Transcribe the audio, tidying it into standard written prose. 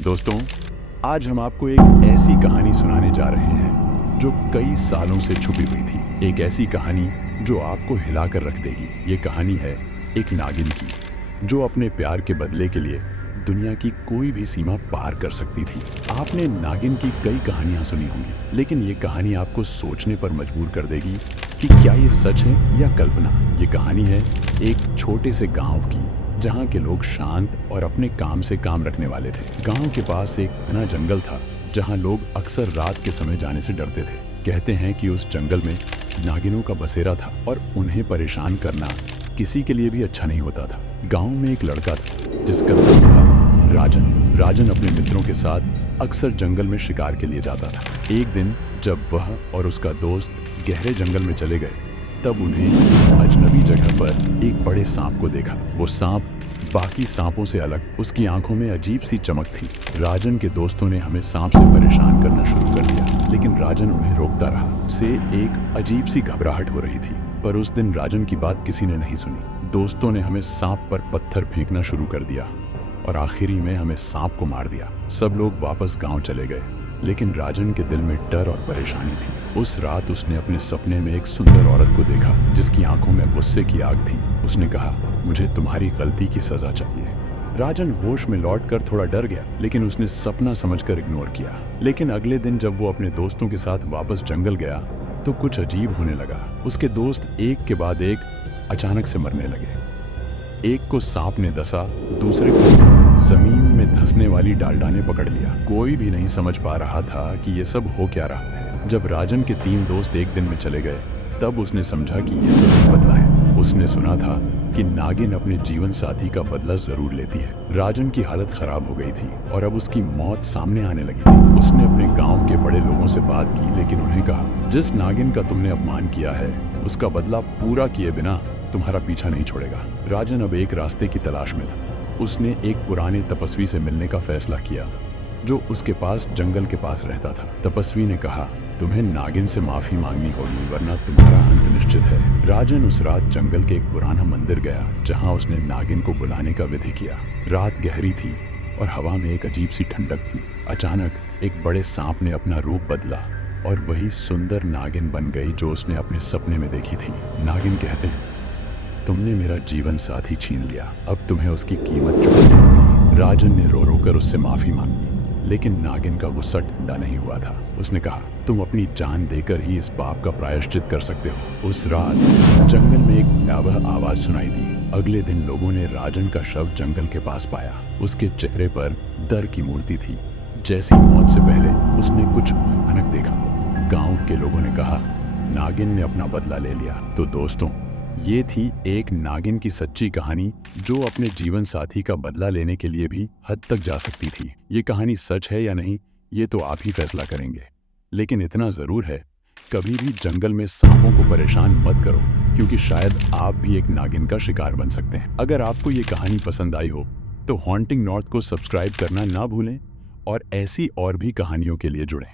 दोस्तों, आज हम आपको एक ऐसी कहानी सुनाने जा रहे हैं जो कई सालों से छुपी हुई थी। एक ऐसी कहानी जो आपको हिलाकर रख देगी। ये कहानी है एक नागिन की, जो अपने प्यार के बदले के लिए दुनिया की कोई भी सीमा पार कर सकती थी। आपने नागिन की कई कहानियां सुनी होंगी, लेकिन ये कहानी आपको सोचने पर मजबूर कर देगी कि क्या ये सच है या कल्पना। ये कहानी है एक छोटे से गांव की, जहाँ के लोग शांत और अपने काम से काम रखने वाले थे। गांव के पास एक घना जंगल था, जहाँ लोग अक्सर रात के समय जाने से डरते थे। कहते हैं कि उस जंगल में नागिनों का बसेरा था और उन्हें परेशान करना किसी के लिए भी अच्छा नहीं होता था। गांव में एक लड़का था जिसका नाम था राजन। राजन अपने मित्रों के साथ अक्सर जंगल में शिकार के लिए जाता था। एक दिन जब वह और उसका दोस्त गहरे जंगल में चले गए, तब उन्हें अजनबी जगह पर एक बड़े सांप को देखा। वो सांप बाकी सांपों से अलग, उसकी आंखों में अजीब सी चमक थी। राजन के दोस्तों ने हमें सांप से परेशान करना शुरू कर दिया, लेकिन राजन उन्हें रोकता रहा। उसे एक अजीब सी घबराहट हो रही थी, पर उस दिन राजन की बात किसी ने नहीं सुनी। दोस्तों ने हमें सांप पर पत्थर फेंकना शुरू कर दिया और आखिरी में हमें सांप को मार दिया। सब लोग वापस गाँव चले गए, लेकिन राजन के दिल में डर और परेशानी थी। उस रात उसने अपने सपने में एक सुंदर औरत को देखा, जिसकी आंखों में गुस्से की आग थी। उसने कहा, मुझे तुम्हारी गलती की सजा चाहिए। राजन होश में लौटकर थोड़ा डर गया, लेकिन उसने सपना समझकर इग्नोर किया। लेकिन अगले दिन जब वो अपने दोस्तों के साथ वापस जंगल गया, तो कुछ अजीब होने लगा। उसके दोस्त एक के बाद एक अचानक से मरने लगे। एक को सांप ने डसा, दूसरे को जमीन में धंसने वाली डालडा ने पकड़ लिया। कोई भी नहीं समझ पा रहा था कि ये सब हो क्या रहा है। जब राजन के 3 दोस्त एक दिन में चले गए, तब उसने समझा कि ये सब एक बदला है। उसने सुना था कि नागिन अपने जीवन साथी का बदला जरूर लेती है। राजन की हालत खराब हो गई थी और अब उसकी मौत सामने आने लगी थी। उसने अपने गांव के बड़े लोगों से बात की, लेकिन उन्हें कहा, जिस नागिन का तुमने अपमान किया है, उसका बदला पूरा किए बिना तुम्हारा पीछा नहीं छोड़ेगा। राजन अब एक रास्ते की तलाश में था। उसने एक पुराने तपस्वी से मिलने का फैसला किया, जो उसके पास जंगल के पास रहता था। तपस्वी ने कहा, तुम्हें नागिन से माफी मांगनी होगी, वरना तुम्हारा अंत निश्चित है। राजन उस रात जंगल के एक पुराना मंदिर गया, जहां उसने नागिन को बुलाने का विधि किया। रात गहरी थी और हवा में एक अजीब सी ठंडक थी। अचानक एक बड़े सांप ने अपना रूप बदला और वही सुंदर नागिन बन गई जो उसने अपने सपने में देखी थी। नागिन कहते हैं, तुमने मेरा जीवन साथी छीन लिया, अब तुम्हें उसकी कीमत चुकानी होगी। राजन ने रो रो कर उससे माफी मांगी, लेकिन नागिन का गुस्सा ठंडा नहीं हुआ था। उसने कहा, तुम अपनी जान देकर ही इस पाप का प्रायश्चित कर सकते हो। उस रात जंगल में एक भयावह आवाज सुनाई दी। अगले दिन लोगों ने राजन का शव जंगल के पास पाया। उसके चेहरे पर डर की मूर्ति थी, जैसी मौत से पहले उसने कुछ भयानक देखा। गांव के लोगों ने कहा, नागिन ने अपना बदला ले लिया। तो दोस्तों, ये थी एक नागिन की सच्ची कहानी, जो अपने जीवन साथी का बदला लेने के लिए भी हद तक जा सकती थी। ये कहानी सच है या नहीं, ये तो आप ही फैसला करेंगे। लेकिन इतना जरूर है, कभी भी जंगल में सांपों को परेशान मत करो, क्योंकि शायद आप भी एक नागिन का शिकार बन सकते हैं। अगर आपको ये कहानी पसंद आई हो, तो हॉन्टिंग नॉर्थ को सब्सक्राइब करना ना भूलें और ऐसी और भी कहानियों के लिए जुड़ें।